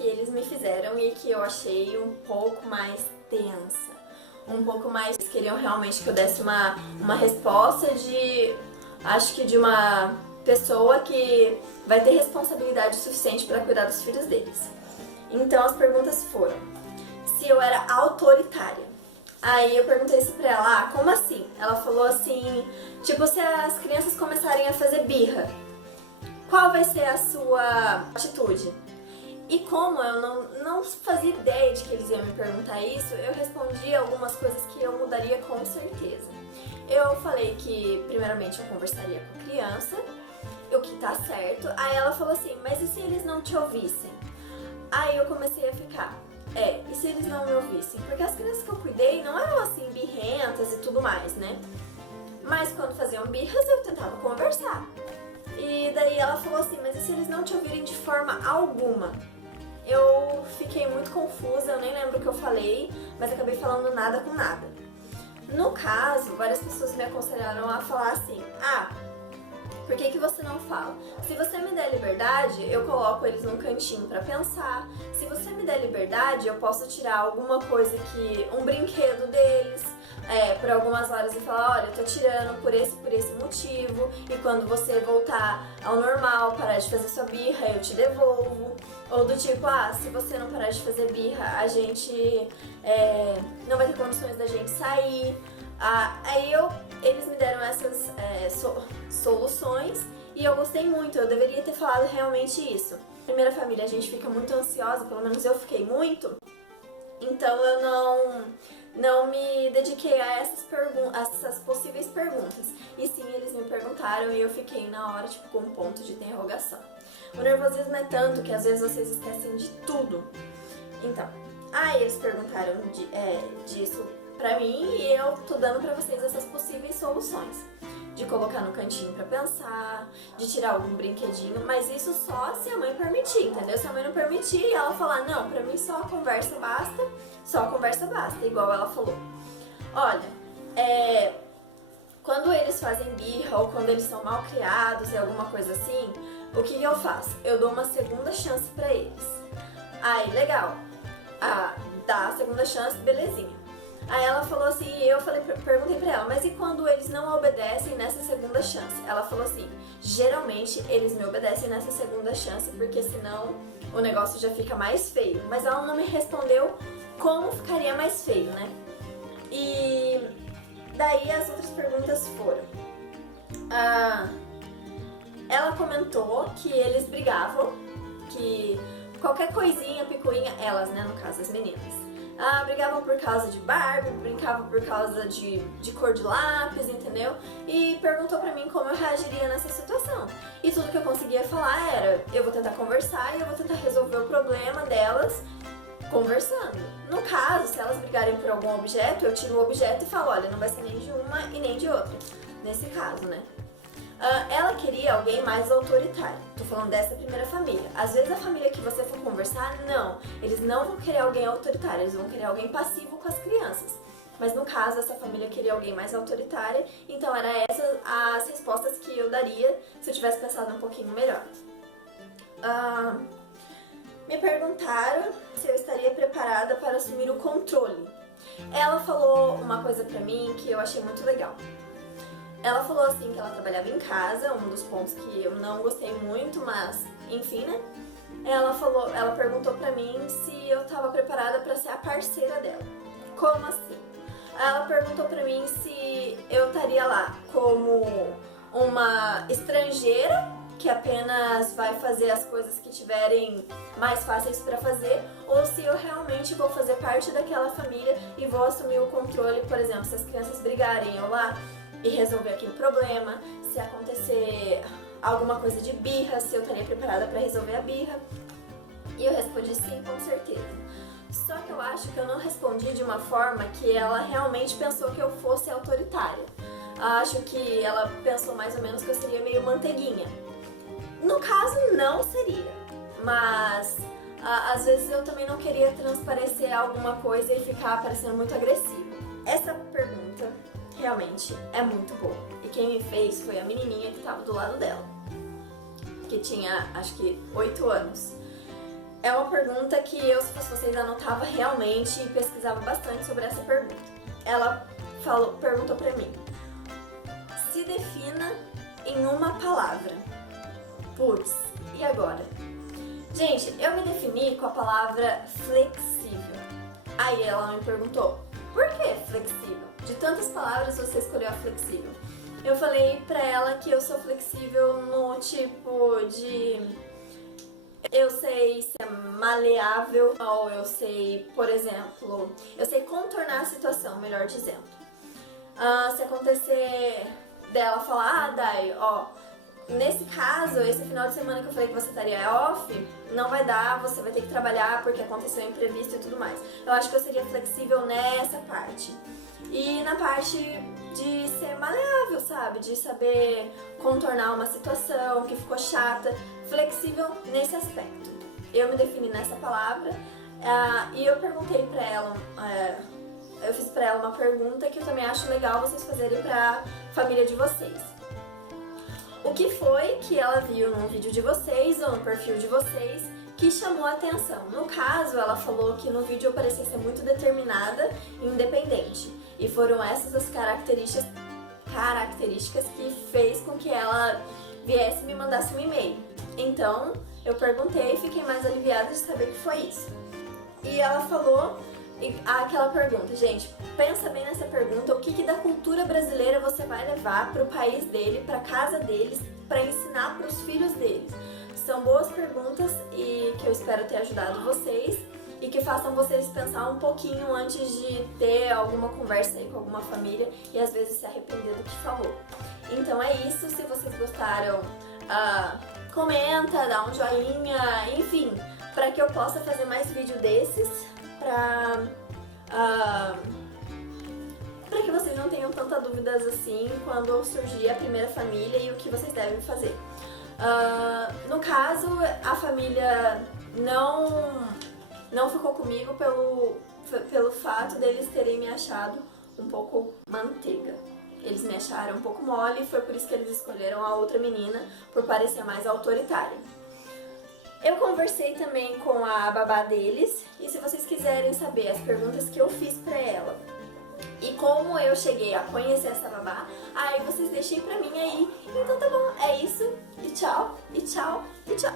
que eles me fizeram e que eu achei um pouco mais tensa. Um pouco mais... Eles queriam realmente que eu desse uma resposta de... Acho que de uma pessoa que vai ter responsabilidade suficiente para cuidar dos filhos deles. Então as perguntas foram se eu era autoritária. Aí eu perguntei isso pra ela, como assim? Ela falou assim, tipo, se as crianças começarem a fazer birra, qual vai ser a sua atitude? E como eu não fazia ideia de que eles iam me perguntar isso, eu respondi algumas coisas que eu mudaria com certeza. Eu falei que, primeiramente, eu conversaria com a criança, o que tá certo. Aí ela falou assim, mas e se eles não te ouvissem? Aí eu comecei a ficar, e se eles não me ouvissem? Porque as crianças que eu cuidei não eram assim birrentas e tudo mais, né? Mas quando faziam birras eu tentava conversar. E daí ela falou assim, mas e se eles não te ouvirem de forma alguma? Eu fiquei muito confusa, eu nem lembro o que eu falei, mas acabei falando nada com nada. No caso, várias pessoas me aconselharam a falar assim, por que você não fala? Se você me der liberdade, eu coloco eles num cantinho pra pensar. Se você me der liberdade, eu posso tirar alguma coisa um brinquedo deles, por algumas horas e falar, olha, eu tô tirando por esse motivo, e quando você voltar ao normal, parar de fazer sua birra, eu te devolvo. Ou do tipo, se você não parar de fazer birra, a gente não vai ter condições da gente sair. Eles me deram essas soluções e eu gostei muito, eu deveria ter falado realmente isso. Primeira família, a gente fica muito ansiosa, pelo menos eu fiquei muito, então eu não me dediquei a essas possíveis perguntas. E sim, eles me perguntaram e eu fiquei na hora, tipo, com um ponto de interrogação. O nervosismo é tanto que às vezes vocês esquecem de tudo. Então, eles perguntaram disso pra mim e eu tô dando pra vocês essas possíveis soluções. De colocar no cantinho pra pensar, de tirar algum brinquedinho, mas isso só se a mãe permitir, entendeu? Se a mãe não permitir e ela falar, não, pra mim só a conversa basta, igual ela falou. Olha, quando eles fazem birra ou quando eles são mal criados e alguma coisa assim, o que eu faço? Eu dou uma segunda chance pra eles. Aí, legal. Dá a segunda chance, belezinha. Aí ela falou assim, perguntei pra ela, mas e quando eles não obedecem nessa segunda chance? Ela falou assim, geralmente eles me obedecem nessa segunda chance, porque senão o negócio já fica mais feio. Mas ela não me respondeu como ficaria mais feio, né? E daí as outras perguntas foram... Ela comentou que eles brigavam, que qualquer coisinha, picuinha, elas, né, no caso, as meninas. Brigavam por causa de Barbie, brincavam por causa de cor de lápis, entendeu? E perguntou pra mim como eu reagiria nessa situação. E tudo que eu conseguia falar era, eu vou tentar conversar e eu vou tentar resolver o problema delas conversando. No caso, se elas brigarem por algum objeto, eu tiro o objeto e falo, olha, não vai ser nem de uma e nem de outra. Nesse caso, né? Ela queria alguém mais autoritário. Tô falando dessa primeira família. Às vezes a família que você for conversar, não. Eles não vão querer alguém autoritário, eles vão querer alguém passivo com as crianças. Mas no caso, essa família queria alguém mais autoritária, então era essas as respostas que eu daria se eu tivesse pensado um pouquinho melhor. Me perguntaram se eu estaria preparada para assumir o controle. Ela falou uma coisa pra mim que eu achei muito legal. Ela falou assim que ela trabalhava em casa, um dos pontos que eu não gostei muito, mas enfim, né? Ela perguntou pra mim se eu tava preparada pra ser a parceira dela. Como assim? Ela perguntou pra mim se eu estaria lá como uma estrangeira que apenas vai fazer as coisas que tiverem mais fáceis pra fazer, ou se eu realmente vou fazer parte daquela família e vou assumir o controle, por exemplo, se as crianças brigarem eu lá e resolver aquele problema, se acontecer alguma coisa de birra, se eu estaria preparada para resolver a birra. E eu respondi sim, com certeza. Só que eu acho que eu não respondi de uma forma que ela realmente pensou que eu fosse autoritária. Acho que ela pensou mais ou menos que eu seria meio manteiguinha. No caso, não seria, mas às vezes eu também não queria transparecer alguma coisa e ficar parecendo muito agressiva. Essa pergunta realmente é muito boa. E quem me fez foi a menininha que estava do lado dela, que tinha, acho que, 8 anos. É uma pergunta que eu, se fosse vocês, anotava realmente e pesquisava bastante sobre essa pergunta. Ela perguntou pra mim: se defina em uma palavra. Putz, e agora? Gente, eu me defini com a palavra flexível. Aí ela me perguntou: por que flexível? De tantas palavras você escolheu a flexível. Eu falei pra ela que eu sou flexível no tipo de... eu sei ser maleável, ou eu sei, por exemplo, eu sei contornar a situação, melhor dizendo. Se acontecer dela falar, Dai, ó, nesse caso, esse final de semana que eu falei que você estaria off, não vai dar, você vai ter que trabalhar porque aconteceu um imprevisto e tudo mais. Eu acho que eu seria flexível nessa parte. E na parte de ser maleável, sabe? De saber contornar uma situação que ficou chata, flexível nesse aspecto. Eu me defini nessa palavra e eu perguntei pra ela, eu fiz pra ela uma pergunta que eu também acho legal vocês fazerem pra família de vocês. O que foi que ela viu num vídeo de vocês ou no perfil de vocês que chamou a atenção? No caso, ela falou que no vídeo eu parecia ser muito determinada e independente. E foram essas as características que fez com que ela viesse e me mandasse um e-mail. Então, eu perguntei e fiquei mais aliviada de saber que foi isso. E ela falou aquela pergunta, gente, pensa bem nessa pergunta, o que da cultura brasileira você vai levar para o país dele, para casa deles, para ensinar para os filhos deles? São boas perguntas e que eu espero ter ajudado vocês e que façam vocês pensar um pouquinho antes de ter alguma conversa aí com alguma família e às vezes se arrepender do que falou. Então é isso, se vocês gostaram, comenta, dá um joinha, enfim, para que eu possa fazer mais vídeo desses, para que vocês não tenham tantas dúvidas assim quando surgir a primeira família e o que vocês devem fazer. No caso, a família não ficou comigo pelo fato deles terem me achado um pouco manteiga. Eles me acharam um pouco mole e foi por isso que eles escolheram a outra menina, por parecer mais autoritária. Eu conversei também com a babá deles e se vocês quiserem saber as perguntas que eu fiz pra ela e como eu cheguei a conhecer essa babá, aí vocês deixem pra mim aí. Então tá bom, é isso, e tchau, e tchau, e tchau.